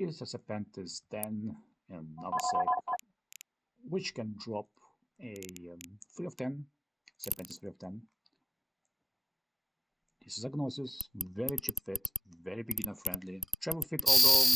is a Serpentis Den and nullsec, which can drop a 3 of 10, Serpentis 3 of 10. This is a Gnosis, very cheap fit, very beginner friendly. Travel fit, although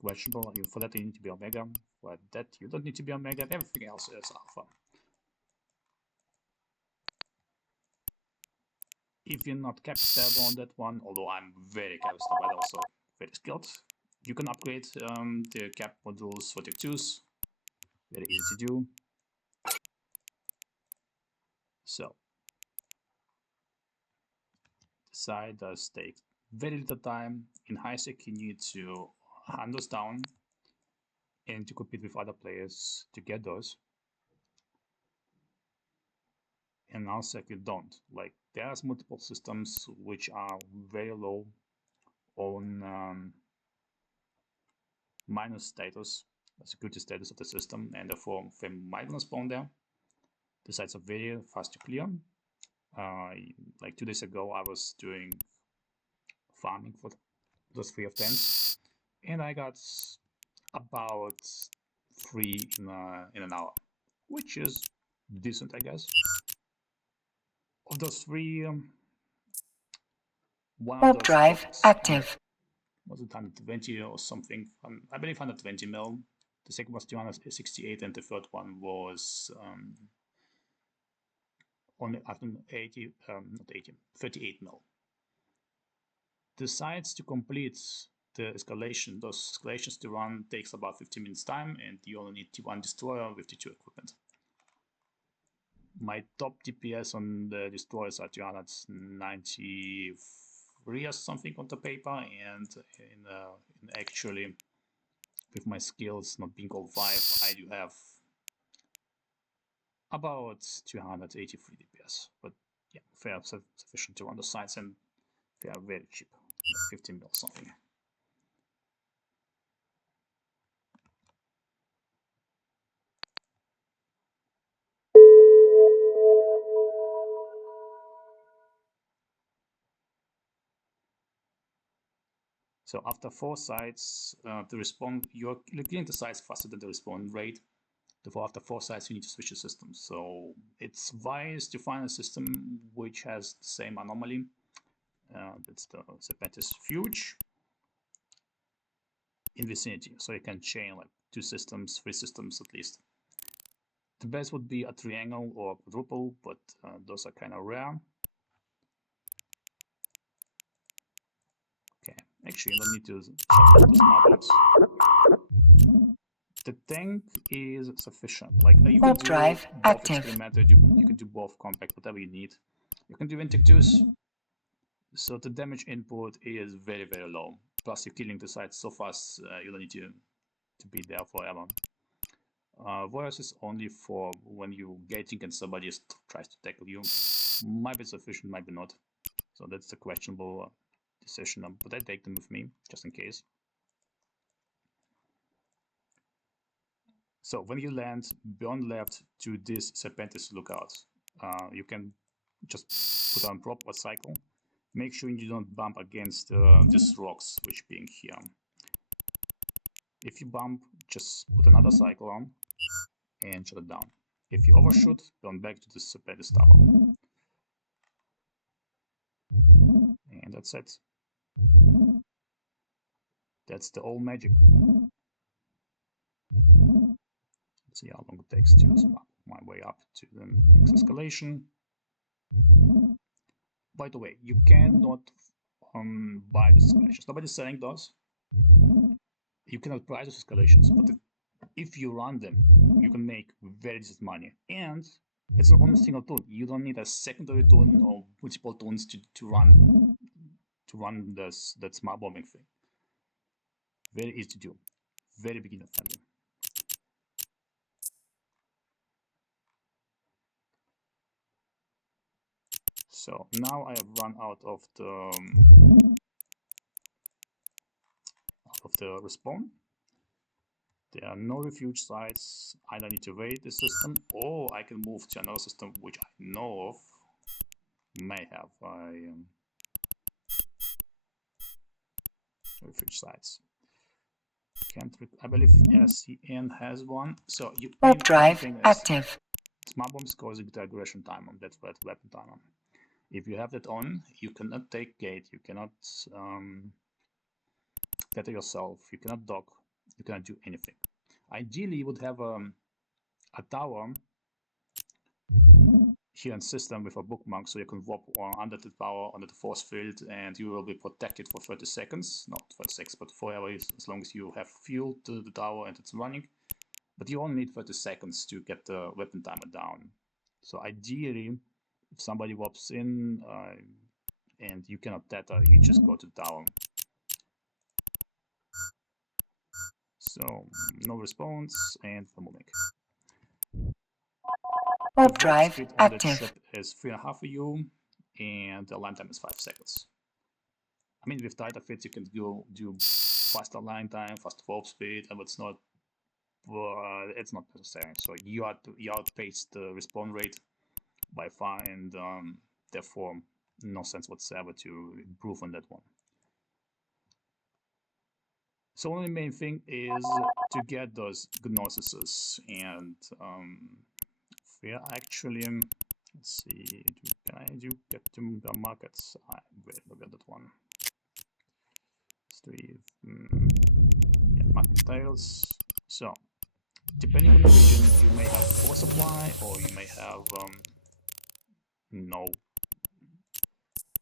questionable. For that you need to be Omega. For that you don't need to be Omega. Everything else is Alpha. If you're not Capacitor on that one, although I'm very Capacitor but also very skilled, you can upgrade the cap modules for the 2s. Very easy to do. So the side does take very little time. In high sec you need to hand those down and to compete with other players to get those. And nullsec you don't. Like, there's multiple systems which are very low on minus status, security status of the system, and therefore they might not spawn there. The sites are very fast to clear. Like 2 days ago I was doing farming for those 3 of 10s, and I got about 3 in an hour, which is decent, I guess. Of those 3, Warpdrive active. Was it 120 or something? I believe 120 mil. The second was 268, and the third one was only 80, not 80, 38 mil. The sites to complete the escalation, those escalations to run, takes about 15 minutes time, and you only need T1 destroyer with T2 equipment. My top DPS on the destroyers are 293 or something on the paper, and in actually, with my skills not being all 5, I do have about 283 DPS. But yeah, they are sufficient to run the sites, and they are very cheap, like 15 mil something. So after 4 sites, the respawn, you're clearing the sites faster than the respawn rate. Therefore, after 4 sites, you need to switch the system. So it's wise to find a system which has the same anomaly. That's the Serpentis Refuge in vicinity. So you can chain like 2 systems, 3 systems at least. The best would be a triangle or a quadruple, but those are kind of rare. Okay, actually, you don't need to shut those marbles. The tank is sufficient. Like, you can do both experimented, you can do both compact, whatever you need. You can do Eutectic. So the damage input is very, very low. Plus, you're killing the sites so fast, you don't need to be there forever. Voice is only for when you're gating and somebody tries to tackle you. Might be sufficient, might be not. So that's a questionable decision, but I take them with me, just in case. So when you land, burn left to this Serpentis lookout. You can just put on prop or cycle. Make sure you don't bump against these rocks, which being here. If you bump, just put another cycle on and shut it down. If you overshoot, burn back to the Serpentis tower. And that's it. That's the old magic. Let's see how long it takes to swap my way up to the next escalation. By the way, you cannot buy these escalations. Nobody's selling those. You cannot price those escalations, but if you run them, you can make very decent money. And it's not only a single tool. You don't need a secondary tool or multiple tools to run that smart bombing thing. Very easy to do. Very beginner friendly. So now I have run out of the respawn. There are no refuge sites. I don't need to raid this system, or I can move to another system which I know of may have refuge sites. I believe SCN has one. So you Warpdrive active. Smartbombs causing the aggression timer. That's what weapon timer. If you have that on, you cannot take gate. You cannot tether yourself. You cannot dock. You cannot do anything. Ideally, you would have a tower here in system with a bookmark, so you can warp under the power, under the force field, and you will be protected for 30 seconds. Not 30 seconds, but forever, as long as you have fuel to the tower and it's running. But you only need 30 seconds to get the weapon timer down. So ideally, if somebody warps in and you cannot tether, you just go to the tower. So, no response, and we're moving. Warpdrive The warp speed active. on that ship is 3.5 EU, and the line time is 5 seconds. I mean, with tighter fits, you can do faster line time, faster warp speed, and it's not necessary. So you outpace the respawn rate by far, and therefore no sense whatsoever to improve on that one. So only main thing is to get those Gnosises, and we are actually, let's see, can I get to the markets? Wait, look at that one. Yeah, market tiles. So depending on the region, you may have oversupply, or you may have no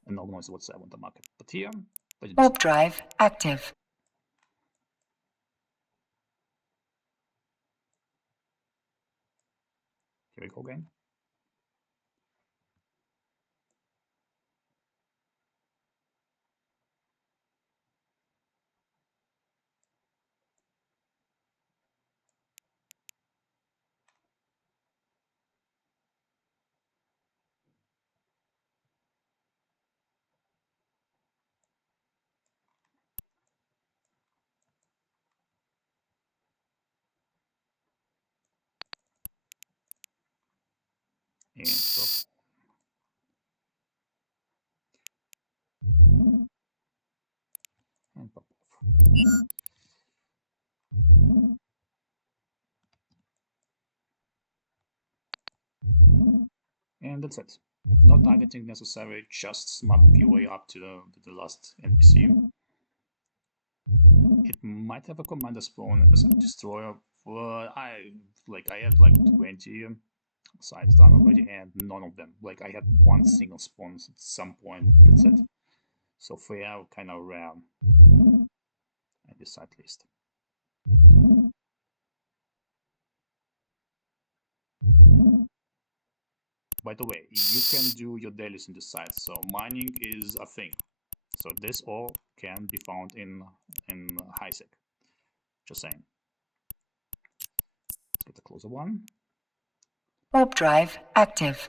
noise whatsoever on the market. But here, Warpdrive active. Here we go again. And stop. And pop off. And that's it. No targeting necessary, just smart your way up to the last NPC. It might have a commander spawn as a destroyer, but I had like 20 sites done already, and none of them. Like, I had one single spawn at some point, that's it. So they are kind of rare at this site list. By the way, you can do your dailies in the site, so mining is a thing. So this all can be found in HiSec. Just saying. Let's get a closer one. Warpdrive active.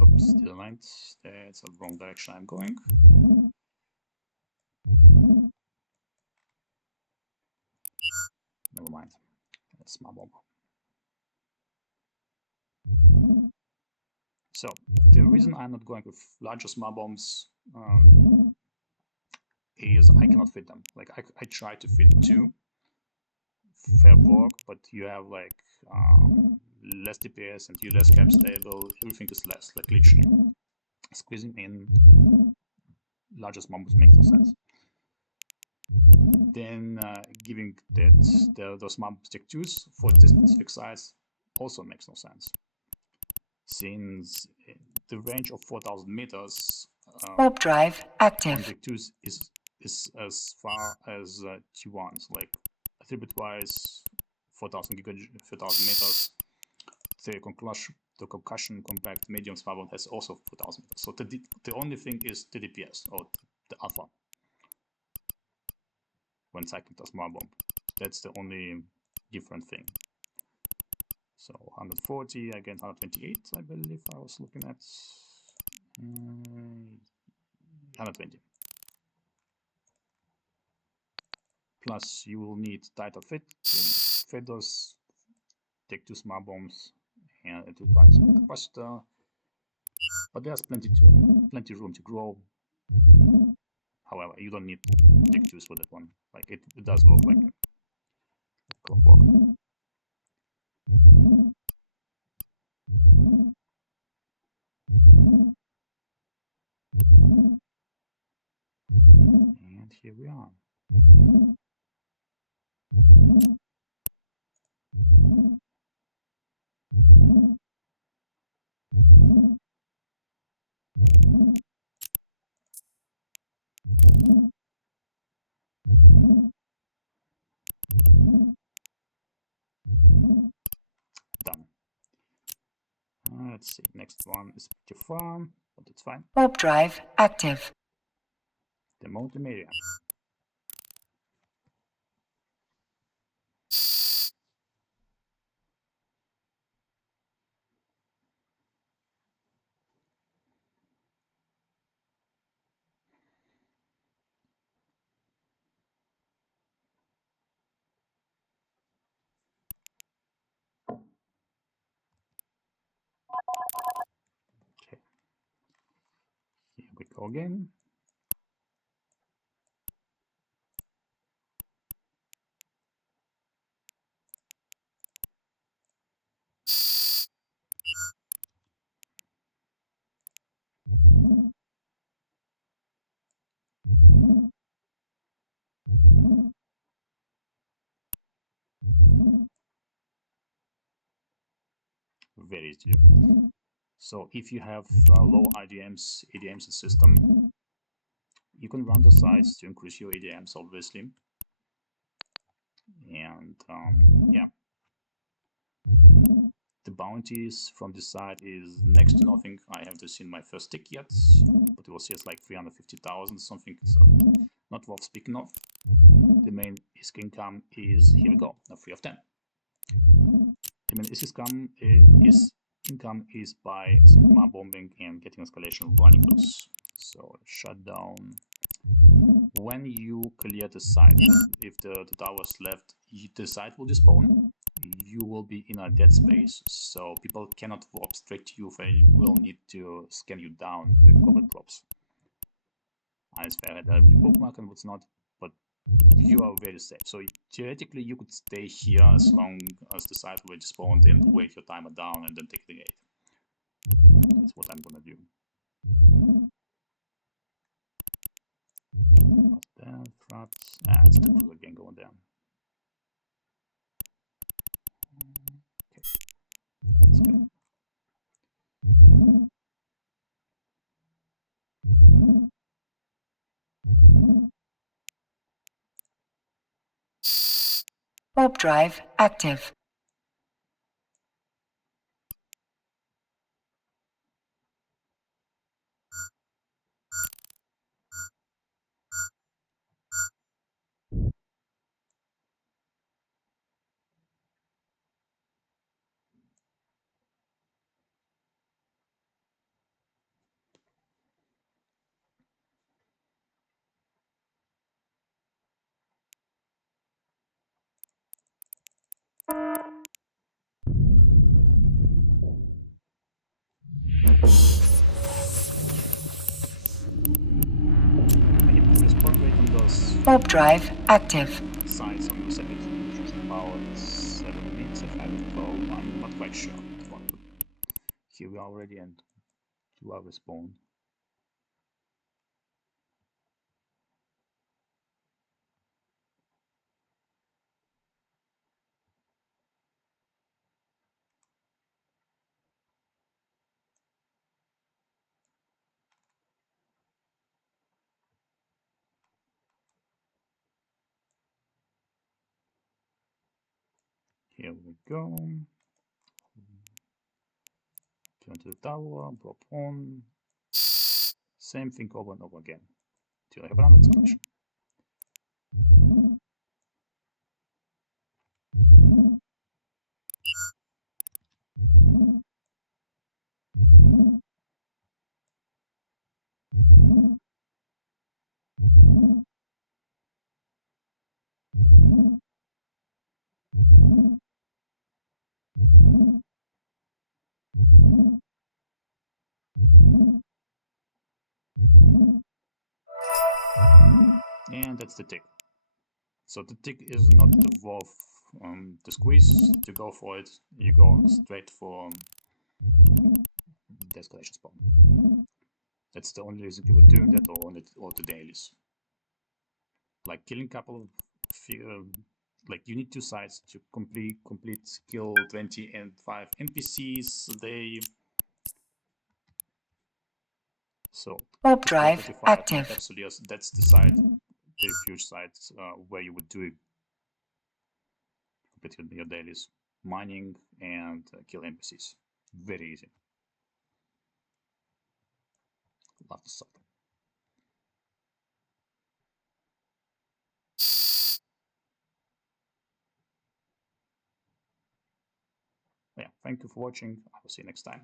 Oops, didn't mind. That's the wrong direction I'm going. Never mind. That's Smartbomb. So the reason I'm not going with larger Smartbombs is I cannot fit them. Like, I try to fit 2. Fair work, but you have like less DPS and you less cap stable. Everything is less. Like, literally squeezing in larger Smartbombs makes no sense. Then giving those Smartbombs Tech 2s for this specific size also makes no sense, since the range of 4,000 meters Warpdrive active. on Tech 2s is as far as T1s. Like, attribute wise, 4,000 meters. The the Concussion compact medium Smartbomb has also 4000 meters. So the only thing is the DPS, or the alpha, when cycling the Smartbomb. That's the only different thing. So 140 against 128, I believe I was looking at. 120. Plus you will need tighter fit to fit those, take 2 smart bombs, and it requires a capacitor. But there's plenty room to grow. However, you don't need take 2s for that one. Like it does look like a clockwork. And here we are. Done. Let's see, next one is pretty far, but it's fine. Warp drive active. The multimedia. Okay. Here we go again. Very easy. So if you have low EDMs in system, you can run the sites to increase your EDMs, obviously. And yeah, the bounties from this side is next to nothing. I haven't seen my first tick yet, but it was just like 350,000 something, so not worth speaking of. The main ISK income is, here we go, a 3 of 10. The main ISK income is by smart bombing and getting escalation running those. So shut down. When you clear the site, if the towers left, the site will despawn. You will be in a dead space, so people cannot warp straight to you. They will need to scan you down with combat props. It's fair that the bookmark and what's not, but you are very safe. So theoretically, you could stay here as long as the site will despawn and wait your timer down and then take the gate. That's what I'm gonna do. Not there, traps. It's the crew again going down. Okay, let's go. Warp drive active. Warp drive active. Sides on the second, which is about 7 minutes if I recall. I'm not quite sure. Here we are already, and 2 hours spawned. Here we go. Turn to the tower, drop on. Same thing over and over again till I have another escalation. And that's the tick. So the tick is not worth the squeeze to go for it. You go straight for the escalation spawn. That's the only reason people doing that, or the dailies. Like killing couple of like you need 2 sides to complete kill 20 and 5 NPCs a day. So warp drive active. That's the side, the refuge side, where you would do complete your dailies, mining and kill NPCs. Very easy. Love the stuff. Yeah, thank you for watching. I will see you next time.